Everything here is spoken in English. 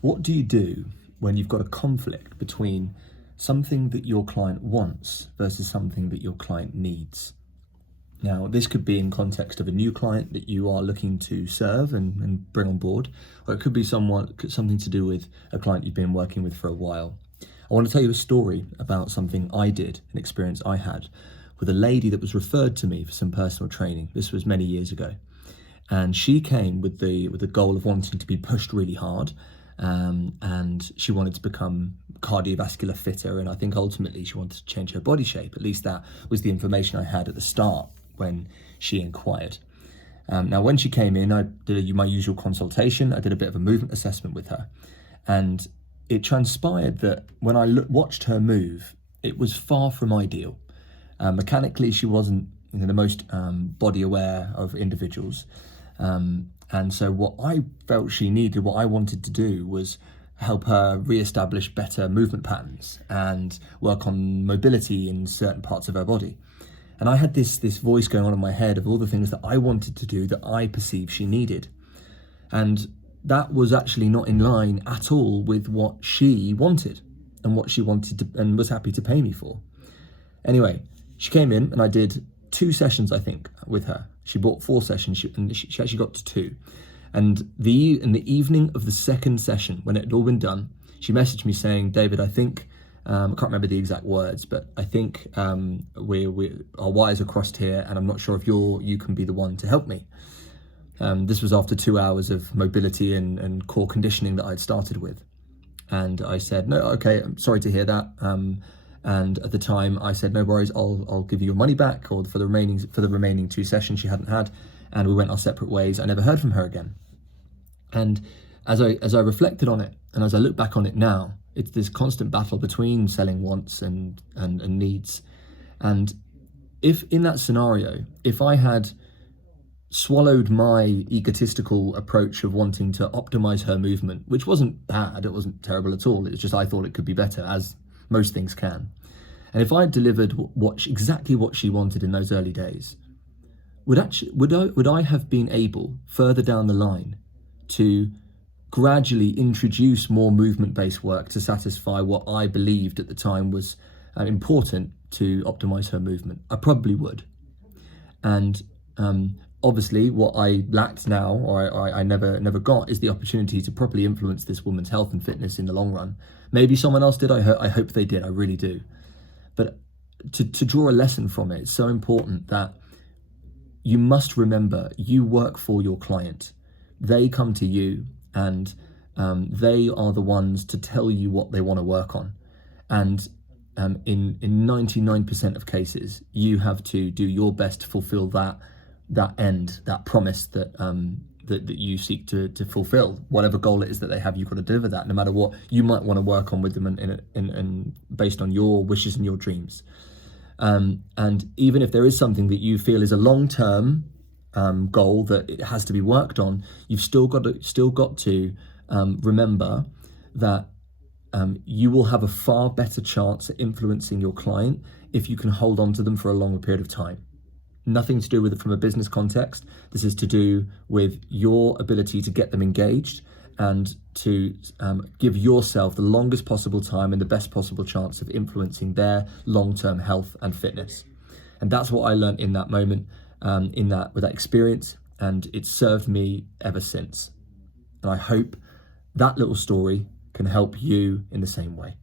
What do you do when you've got a conflict between something that your client wants versus something that your client needs? Now, this could be in context of a new client that you are looking to serve and bring on board, or it could be something to do with a client you've been working with for a while. I want to tell you a story about something I did, an experience I had with a lady that was referred to me for some personal training. This was many years ago. And she came with the goal of wanting to be pushed really hard, and she wanted to become cardiovascular fitter, and I think ultimately she wanted to change her body shape. At least that was the information I had at the start when she inquired. Now, when she came in, I did my usual consultation. I did a bit of a movement assessment with her, and it transpired that when I watched her move, it was far from ideal. Mechanically, she wasn't the most body aware of individuals. And so what I felt she needed, what I wanted to do, was help her re-establish better movement patterns and work on mobility in certain parts of her body. And I had this voice going on in my head of all the things that I wanted to do that I perceived she needed. And that was actually not in line at all with what she wanted and what she wanted to, and was happy to pay me for. Anyway, she came in and I did 2 sessions, I think, with her. She bought 4 sessions and she actually got to 2. And in the evening of the second session, when it had all been done, she messaged me saying, "David, I think," I can't remember the exact words, but I think our wires are crossed here, and I'm not sure if you can be the one to help me. This was after 2 hours of mobility and core conditioning that I'd started with. And I said, "No, okay, I'm sorry to hear that." And at the time I said, "No worries, I'll give you your money back," or for the remaining 2 sessions she hadn't had. And we went our separate ways. I never heard from her again. And as I reflected on it, and as I look back on it now, it's this constant battle between selling wants and needs. And if in that scenario, if I had swallowed my egotistical approach of wanting to optimize her movement, which wasn't bad, it wasn't terrible at all, it's just I thought it could be better, as most things can. And if I had delivered exactly what she wanted in those early days, would I have been able further down the line to gradually introduce more movement-based work to satisfy what I believed at the time was important to optimize her movement? I probably would. And obviously what I lacked now, or I never got, is the opportunity to properly influence this woman's health and fitness in the long run. Maybe someone else did. I hope they did. I really do. But to draw a lesson from it, it's so important that you must remember you work for your client. They come to you, and they are the ones to tell you what they want to work on. And in 99% of cases, you have to do your best to fulfill that end, that promise that you seek to fulfill. Whatever goal it is that they have, you've got to deliver that, no matter what you might want to work on with them and based on your wishes and your dreams. And even if there is something that you feel is a long-term goal that it has to be worked on, you've still got to remember that you will have a far better chance at influencing your client if you can hold on to them for a longer period of time. Nothing to do with it from a business context. This is to do with your ability to get them engaged and to give yourself the longest possible time and the best possible chance of influencing their long-term health and fitness. And that's what I learned in that moment, with that experience, and it's served me ever since. And I hope that little story can help you in the same way.